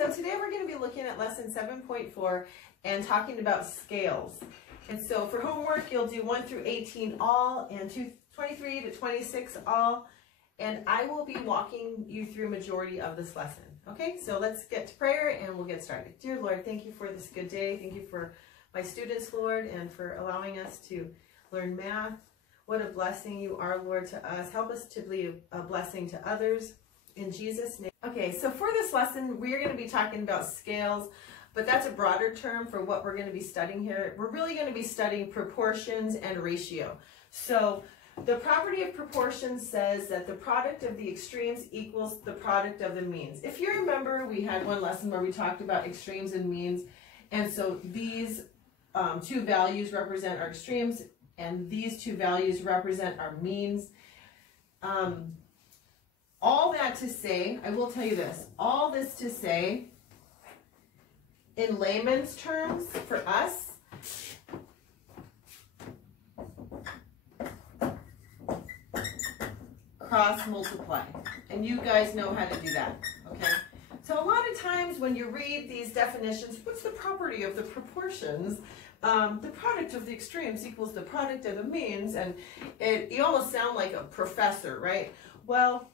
So today we're going to be looking at lesson 7.4 and talking about scales. And so for homework, you'll do 1 through 18 all and 23 to 26 all. And I will be walking you through a majority of this lesson. Okay, so let's get to prayer and we'll get started. Dear Lord, thank you for this good day. Thank you for my students, Lord, and for allowing us to learn math. What a blessing you are, Lord, to us. Help us to be a blessing to others. In Jesus' name. Okay, so for this lesson, we're going to be talking about scales, but that's a broader term for what we're going to be studying here. We're really going to be studying proportions and ratio. So the property of proportions says that the product of the extremes equals the product of the means. If you remember, we had one lesson where we talked about extremes and means, and so these two values represent our extremes, and these two values represent our means. All that to say, I will tell you this, all this to say, in layman's terms, for us, cross multiply. And you guys know how to do that, okay? So a lot of times when you read these definitions, what's the property of the proportions? The product of the extremes equals the product of the means, and you almost sound like a professor, right? Well,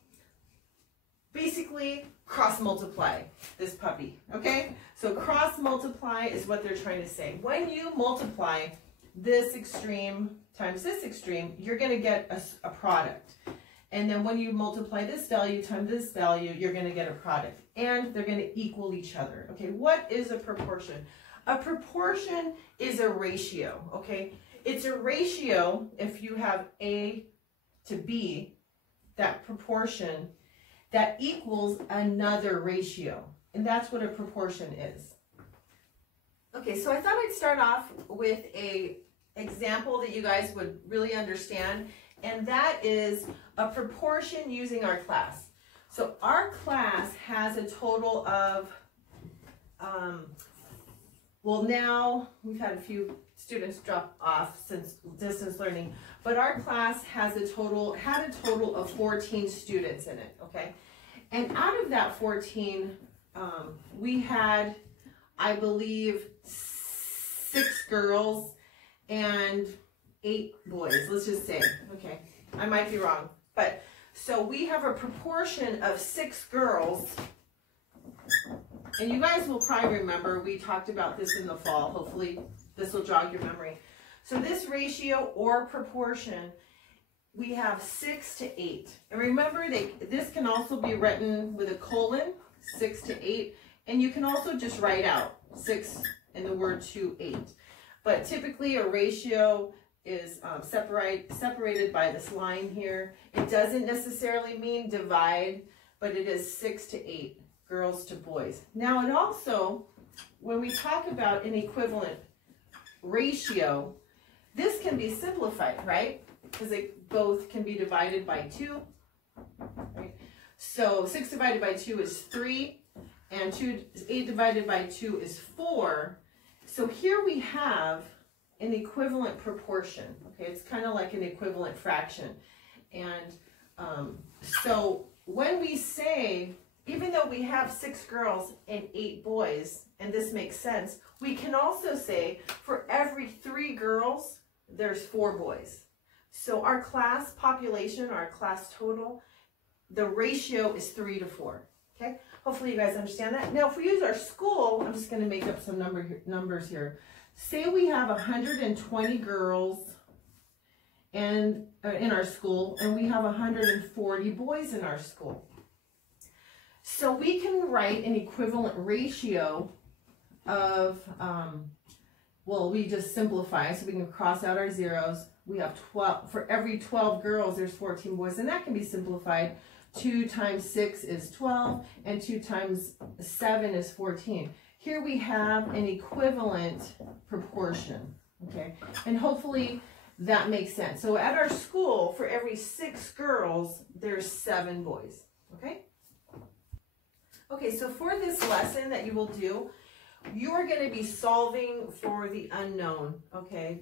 basically, cross multiply this puppy, okay? So cross multiply is what they're trying to say. When you multiply this extreme times this extreme, you're going to get a product. And then when you multiply this value times this value, you're going to get a product. And they're going to equal each other, okay? What is a proportion? A proportion is a ratio, okay? It's a ratio if you have A to B, that proportion, that equals another ratio. And that's what a proportion is. Okay, so I thought I'd start off with an example that you guys would really understand, and that is a proportion using our class. So our class has a total of, well, now we've had a few students drop off since distance learning, but our class has a total, had a total of 14 students in it, okay? And out of that 14, we had, I believe, 6 girls and 8 boys, let's just say, okay? I might be wrong, but so we have a proportion of 6 girls, and you guys will probably remember, we talked about this in the fall, hopefully this will jog your memory. So this ratio or proportion, we have 6 to 8. And remember, this can also be written with a colon, 6 to 8. And you can also just write out 6 and the word to 8. But typically a ratio is separated by this line here. It doesn't necessarily mean divide, but it is 6 to 8, girls to boys. Now it also, when we talk about an equivalent ratio, this can be simplified, right? Because it both can be divided by 2, right? So 6 divided by 2 is 3, and 8 divided by 2 is 4. So here we have an equivalent proportion, okay? It's kind of like an equivalent fraction. And so when we say, even though we have 6 girls and 8 boys, and this makes sense, we can also say for every 3 girls, there's 4 boys. So our class population, our class total, the ratio is 3 to 4, okay? Hopefully you guys understand that. Now if we use our school, I'm just gonna make up some numbers here. Say we have 120 girls and in our school, and we have 140 boys in our school. So we can write an equivalent ratio of, well, we just simplify, so we can cross out our zeros. We have 12, for every 12 girls, there's 14 boys, and that can be simplified. 2 times 6 is 12, and 2 times 7 is 14. Here we have an equivalent proportion, okay? And hopefully that makes sense. So at our school, for every 6 girls, there's 7 boys, okay? Okay, so for this lesson that you will do, you are going to be solving for the unknown, okay?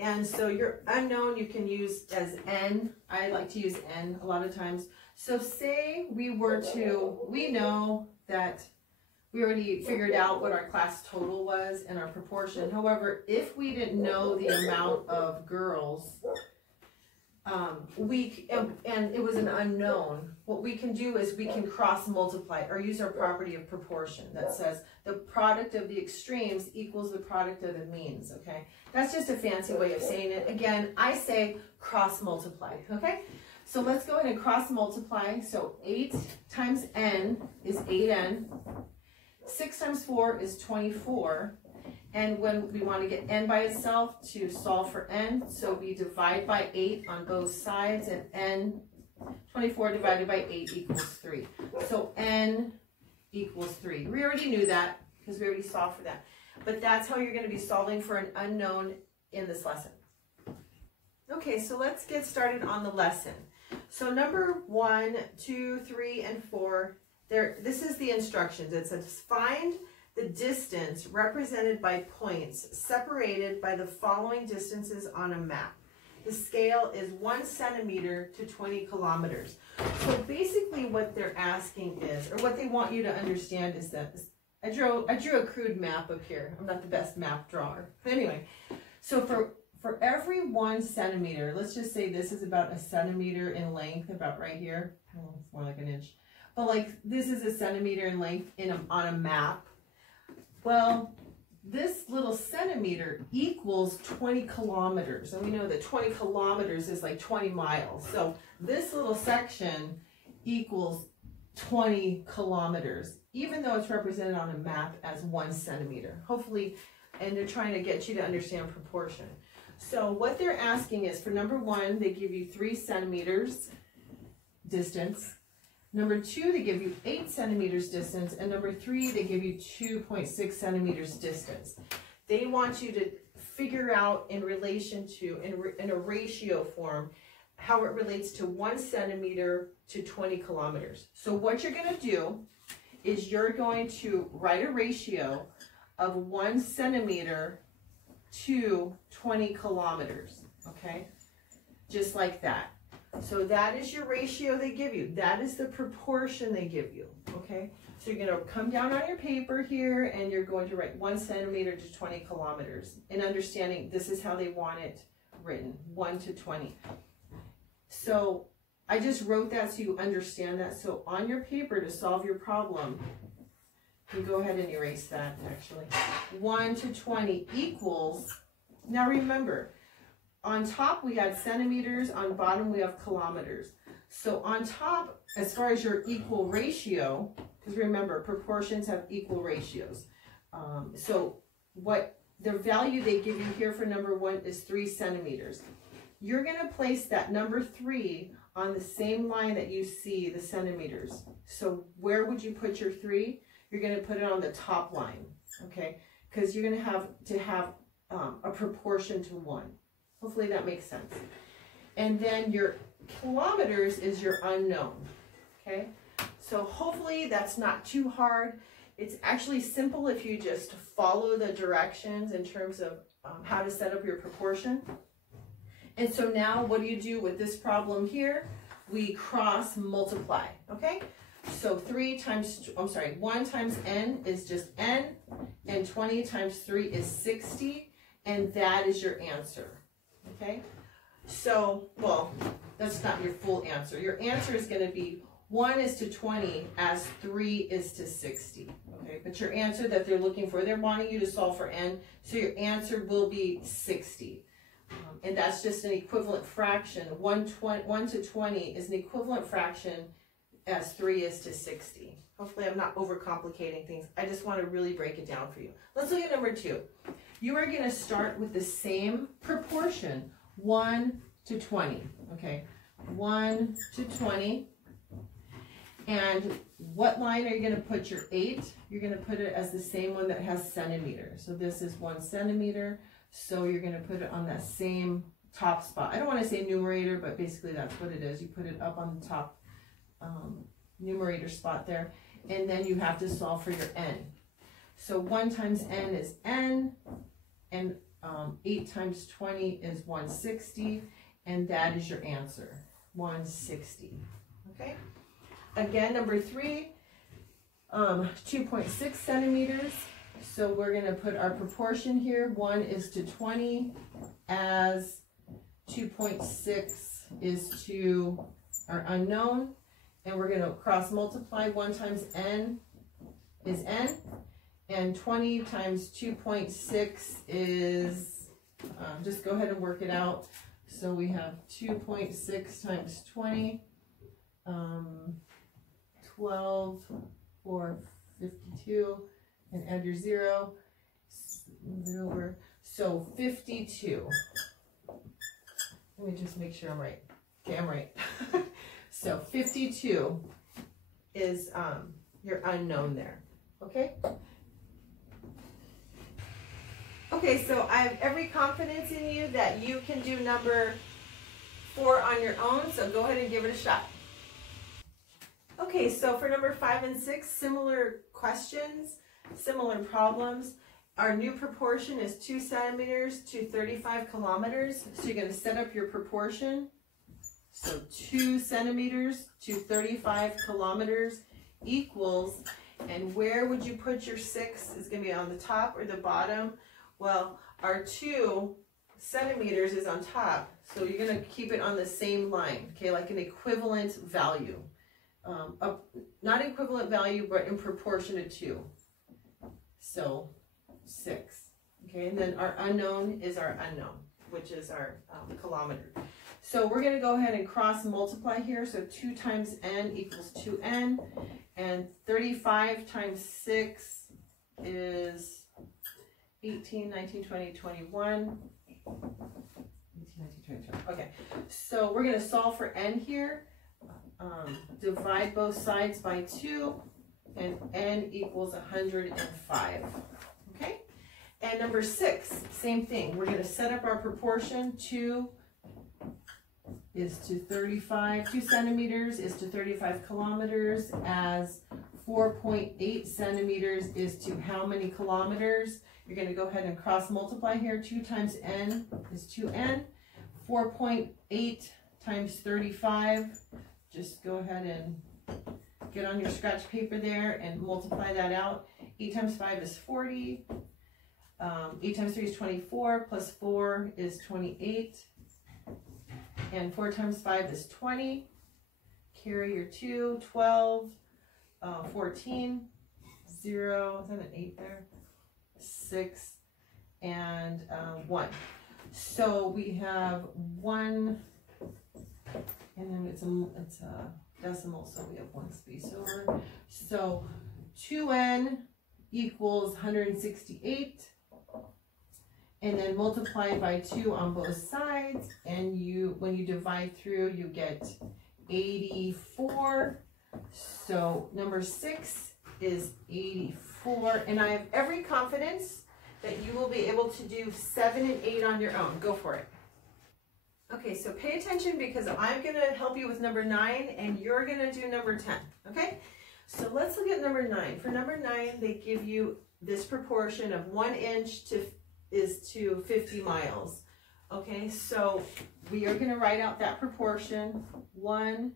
And so your unknown you can use as n. I like to use n a lot of times. So say we were to, we know that we already figured out what our class total was and our proportion. However, if we didn't know the amount of girls, and it was an unknown, what we can do is we can cross multiply or use our property of proportion that says the product of the extremes equals the product of the means, okay? That's just a fancy way of saying it. Again, I say cross multiply, okay? So let's go ahead and cross multiply. So 8 times n is 8n. 6 times 4 is 24. And when we want to get n by itself to solve for n, so we divide by 8 on both sides, and n, 24 divided by 8 equals 3. So n equals 3. We already knew that because we already solved for that. But that's how you're going to be solving for an unknown in this lesson. Okay, so let's get started on the lesson. So number 1, 2, 3, and 4, this is the instructions. It says find the distance represented by points separated by the following distances on a map. The scale is 1 centimeter to 20 kilometers. So basically what they're asking is, or what they want you to understand is that I drew a crude map up here. I'm not the best map drawer. But anyway, so for every 1 centimeter, let's just say this is about a centimeter in length, about right here. Oh, it's more like an inch. But like this is a centimeter in length on a map. Well, this little centimeter equals 20 kilometers. And we know that 20 kilometers is like 20 miles. So this little section equals 20 kilometers, even though it's represented on a map as 1 centimeter. Hopefully, and they're trying to get you to understand proportion. So what they're asking is, for number 1, they give you 3 centimeters distance. Number 2, they give you 8 centimeters distance. And number 3, they give you 2.6 centimeters distance. They want you to figure out in relation to, in a ratio form, how it relates to 1 centimeter to 20 kilometers. So what you're going to do is you're going to write a ratio of 1 centimeter to 20 kilometers, okay? Just like that. So that is your ratio they give you. That is the proportion they give you, okay? So you're going to come down on your paper here and you're going to write 1 centimeter to 20 kilometers. And understanding this is how they want it written, 1 to 20. So I just wrote that so you understand that. So on your paper to solve your problem, you go ahead and erase that actually. 1 to 20 equals, now remember, on top we had centimeters, on bottom we have kilometers. So on top, as far as your equal ratio, because remember, proportions have equal ratios. So what the value they give you here for number 1 is 3 centimeters. You're going to place that number 3 on the same line that you see the centimeters. So where would you put your 3? You're going to put it on the top line, okay? Because you're going to have a proportion to 1. Hopefully that makes sense. And then your kilometers is your unknown, okay? So hopefully that's not too hard. It's actually simple if you just follow the directions in terms of how to set up your proportion. And so now what do you do with this problem here? We cross multiply, okay? So 1 times n is just n, and 20 times 3 is 60, and that is your answer. Okay, so, well, that's not your full answer. Your answer is going to be 1 is to 20 as 3 is to 60. Okay, but your answer that they're looking for, they're wanting you to solve for n, so your answer will be 60. And that's just an equivalent fraction. 1 to 20 is an equivalent fraction as 3 is to 60. Hopefully I'm not overcomplicating things. I just want to really break it down for you. Let's look at number 2. You are going to start with the same proportion, 1 to 20, okay? 1 to 20. And what line are you going to put your 8? You're going to put it as the same one that has centimeters. So this is 1 centimeter, so you're going to put it on that same top spot. I don't want to say numerator, but basically that's what it is. You put it up on the top numerator spot there, and then you have to solve for your n. So 1 times n is n, and 8 times 20 is 160, and that is your answer, 160, okay? Again, number 3, 2.6 centimeters. So we're gonna put our proportion here. 1 is to 20 as 2.6 is to our unknown. And we're gonna cross multiply. 1 times n is n. And 20 times 2.6 is, just go ahead and work it out. So we have 2.6 times 20, 12, 4, 52, and add your 0, move it over. So 52. Let me just make sure I'm right. Okay, I'm right. So 52 is your unknown there, okay? Okay, so I have every confidence in you that you can do number 4 on your own, so go ahead and give it a shot. Okay, so for number 5 and 6, similar questions, similar problems. Our new proportion is 2 centimeters to 35 kilometers. So you're going to set up your proportion. So 2 centimeters to 35 kilometers equals, and where would you put your 6? Is going to be on the top or the bottom? Well, our 2 centimeters is on top, so you're going to keep it on the same line, okay, like an equivalent value. Not equivalent value, but in proportion to 2. So 6, okay, and then our unknown is our unknown, which is our kilometer. So we're going to go ahead and cross multiply here. So 2 times n equals 2n, and 35 times 6 is 18, 19, 20, 21. 18, 19, 20, 20. Okay, so we're going to solve for n here. Divide both sides by 2, and n equals 105. Okay, and number 6, same thing. We're going to set up our proportion. 2 is to 35, 2 centimeters is to 35 kilometers, as 4.8 centimeters is to how many kilometers? You're going to go ahead and cross multiply here. 2 times n is 2n. 4.8 times 35. Just go ahead and get on your scratch paper there and multiply that out. 8 times 5 is 40. 8 times 3 is 24. Plus 4 is 28. And 4 times 5 is 20. Carry your 2. 12. 14. 0. Is that an 8 there? 6. And 1. So we have 1. And then it's a decimal, so we have 1 space over. So 2n equals 168. And then multiply by 2 on both sides. And when you divide through, you get 84. So number 6 is 84. And I have every confidence that you will be able to do 7 and 8 on your own. Go for it. Okay, so pay attention, because I'm going to help you with number 9 and you're going to do number 10, okay? So let's look at number 9. For number 9, they give you this proportion of 1 inch is to 50 miles, okay? So we are going to write out that proportion. 1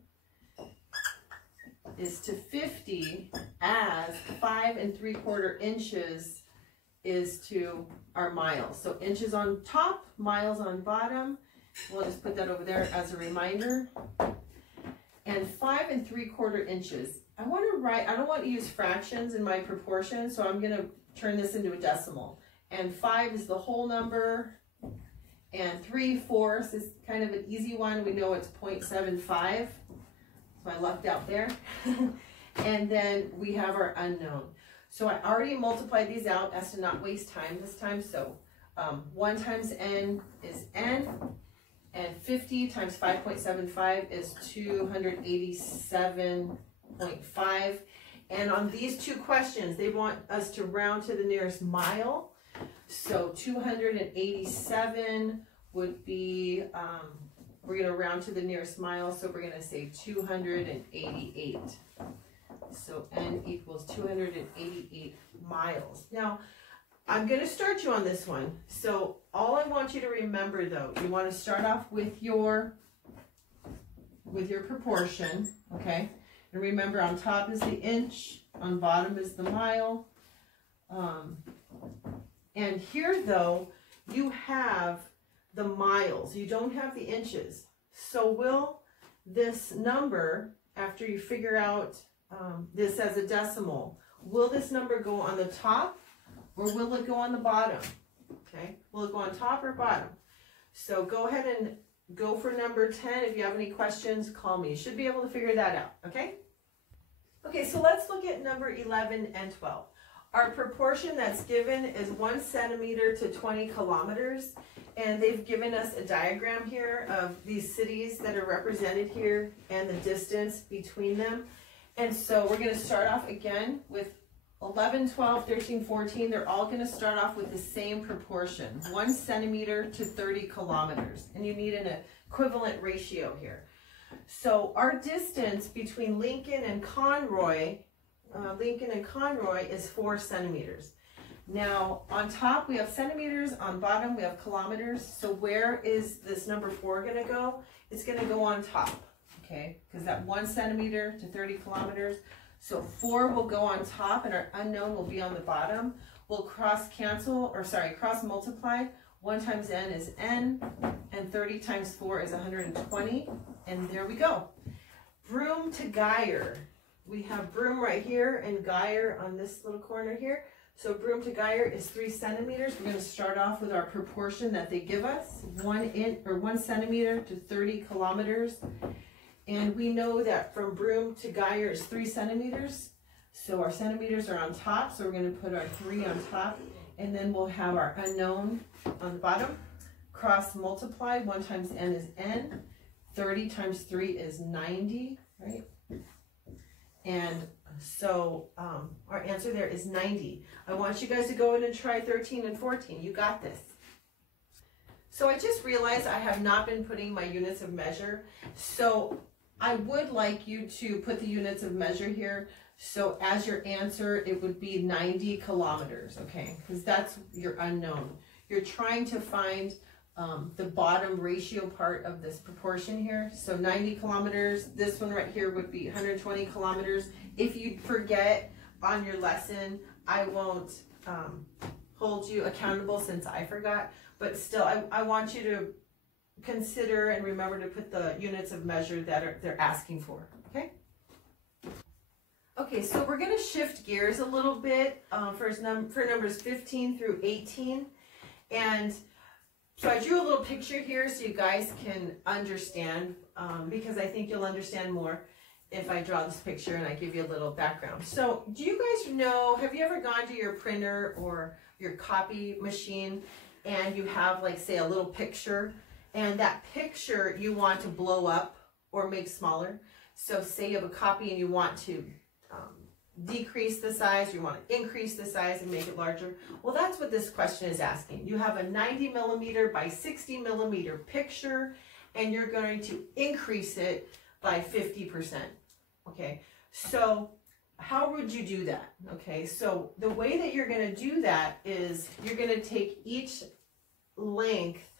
is to 50 as 5 3/4 inches is to our miles. So inches on top, miles on bottom. We'll just put that over there as a reminder. And 5 3/4 inches. I don't want to use fractions in my proportion, so I'm going to turn this into a decimal. And 5 is the whole number, and 3/4 is kind of an easy one. We know it's 0.75, so I lucked out there. And then we have our unknown. So I already multiplied these out as to not waste time this time. So 1 times n is n. And 50 times 5.75 is 287.5. And on these two questions, they want us to round to the nearest mile. So 287 would be, we're going to round to the nearest mile. So we're going to say 288. So n equals 288 miles. Now, I'm going to start you on this one. So all I want you to remember, though, you want to start off with your proportion, okay? And remember, on top is the inch, On bottom is the mile. And here though, you have the miles. You don't have the inches. So will this number, after you figure out this as a decimal, will this number go on the top or will it go on the bottom? Okay, will it go on top or bottom? So go ahead and go for number 10. If you have any questions, call me. You should be able to figure that out, okay? Okay, so let's look at number 11 and 12. Our proportion that's given is 1 centimeter to 20 kilometers. And they've given us a diagram here of these cities that are represented here and the distance between them. And so we're going to start off again with 11, 12, 13, 14. They're all going to start off with the same proportion, 1 centimeter to 30 kilometers. And you need an equivalent ratio here. So our distance between Lincoln and Conroy is 4 centimeters. Now, on top we have centimeters, on bottom we have kilometers. So where is this number 4 going to go? It's going to go on top, okay? Because that 1 centimeter to 30 kilometers. So 4 will go on top and our unknown will be on the bottom. We'll cross multiply. 1 times n is n, and 30 times 4 is 120. And there we go. Broome to Geyer. We have Broome right here and Geyer on this little corner here. So Broome to Geyer is 3 centimeters. We're going to start off with our proportion that they give us, 1 centimeter to 30 kilometers. And we know that from Broome to Geyer is 3 centimeters. So our centimeters are on top. So we're going to put our 3 on top. And then we'll have our unknown on the bottom. Cross multiply. 1 times n is n. 30 times 3 is 90, right? And so our answer there is 90. I want you guys to go in and try 13 and 14. You got this. So I just realized I have not been putting my units of measure. So I would like you to put the units of measure here. So as your answer, it would be 90 kilometers, okay? Because that's your unknown. You're trying to find the bottom ratio part of this proportion here. So 90 kilometers, this one right here would be 120 kilometers. If you forget on your lesson, I won't hold you accountable since I forgot, but still I want you to consider and remember to put the units of measure that they're asking for, okay? Okay, so we're going to shift gears a little bit for numbers 15 through 18. And so I drew a little picture here so you guys can understand, because I think you'll understand more if I draw this picture and I give you a little background. So do you guys know, have you ever gone to your printer or your copy machine and you have, like, say, a little picture, and that picture you want to blow up or make smaller? So say you have a copy and you want to decrease the size, you want to increase the size and make it larger. Well, that's what this question is asking. You have a 90 millimeter by 60 millimeter picture and you're going to increase it by 50%. Okay, so how would you do that? Okay, so the way that you're going to do that is you're going to take each length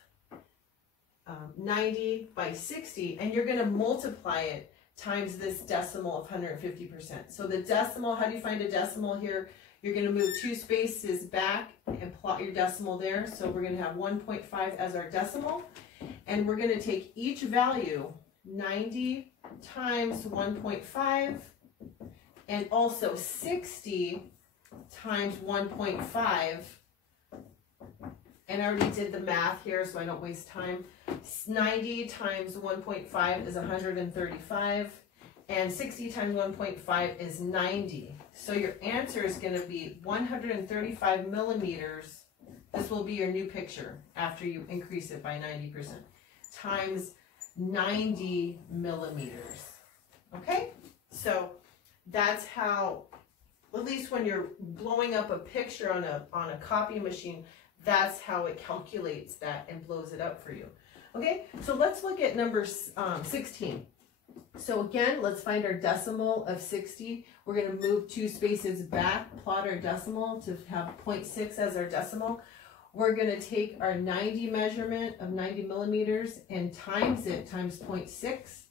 90 by 60 and you're going to multiply it times this decimal of 150%. So the decimal, how do you find a decimal here? You're going to move 2 spaces back and plot your decimal there. So we're going to have 1.5 as our decimal. And we're going to take each value, 90 times 1.5, and also 60 times 1.5. And I already did the math here, so I don't waste time. 90 times 1.5 is 135, and 60 times 1.5 is 90. So your answer is going to be 135 millimeters. This will be your new picture after you increase it by 90%, times 90 millimeters. Okay? So that's how, at least when you're blowing up a picture on a copy machine, that's how it calculates that and blows it up for you. Okay, so let's look at number 16. So again, let's find our decimal of 60. We're going to move 2 spaces back, plot our decimal to have 0.6 as our decimal. We're going to take our 90 measurement of 90 millimeters and times it times 0.6.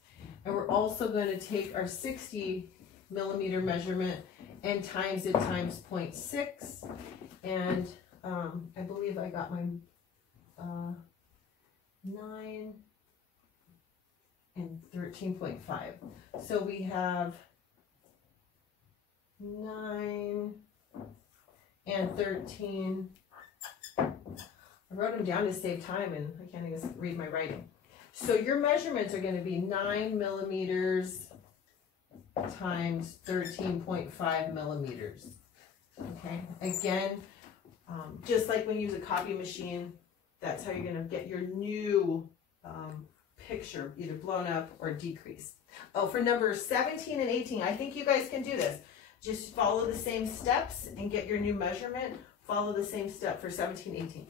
And we're also going to take our 60 millimeter measurement and times it times 0.6, and I believe I got my 9 and 13.5. So we have 9 and 13. I wrote them down to save time, and I can't even read my writing. So your measurements are going to be 9 millimeters times 13.5 millimeters. Okay, again, just like when you use a copy machine, that's how you're going to get your new picture, either blown up or decreased. Oh, for numbers 17 and 18, I think you guys can do this. Just follow the same steps and get your new measurement. Follow the same step for 17, 18.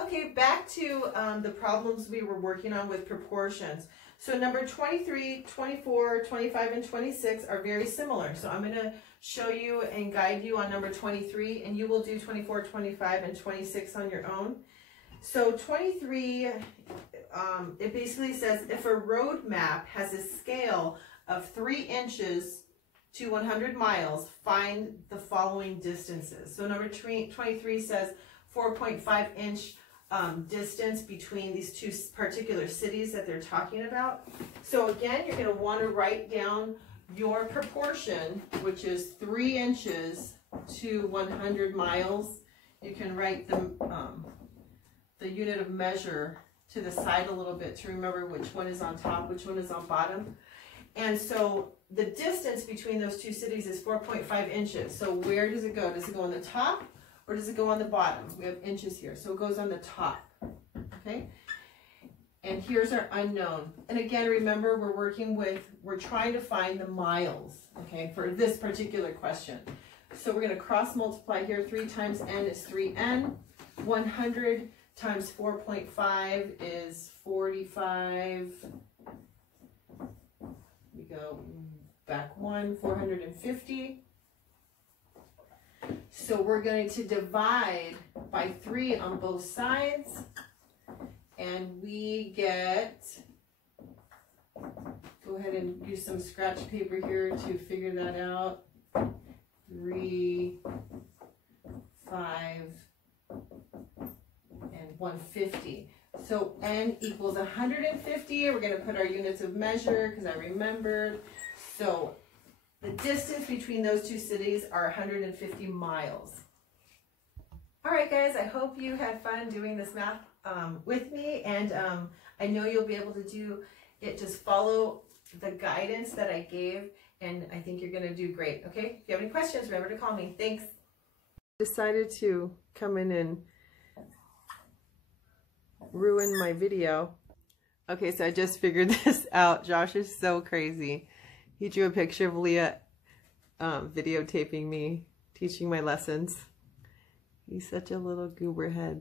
Okay, back to the problems we were working on with proportions. So number 23, 24, 25, and 26 are very similar. So I'm going to show you and guide you on number 23, and you will do 24, 25, and 26 on your own. So 23, it basically says if a road map has a scale of 3 inches to 100 miles, find the following distances. So number 23 says 4.5 inch distance between these two particular cities that they're talking about. So again, you're going to want to write down your proportion, which is 3 inches to 100 miles. You can write the unit of measure to the side a little bit to remember which one is on top, which one is on bottom. And so the distance between those two cities is 4.5 inches. So where does it go? Does it go on the top or does it go on the bottom? We have inches here, so it goes on the top, okay? And here's our unknown. And again, remember, we're trying to find the miles, okay, for this particular question. So we're gonna cross multiply here. 3 times n is 3n. 100 times 4.5 is 45. We go back 450. So we're going to divide by 3 on both sides, and we get, go ahead and use some scratch paper here to figure that out. 3, 5, and 150. So n equals 150. We're going to put our units of measure because I remembered. So the distance between those two cities are 150 miles. All right, guys, I hope you had fun doing this math with me, and I know you'll be able to do it. Just follow the guidance that I gave, and I think you're going to do great, okay? If you have any questions, remember to call me. Thanks. Decided to come in and ruin my video. Okay, so I just figured this out. Josh is so crazy. He drew a picture of Leah videotaping me, teaching my lessons. He's such a little goober head.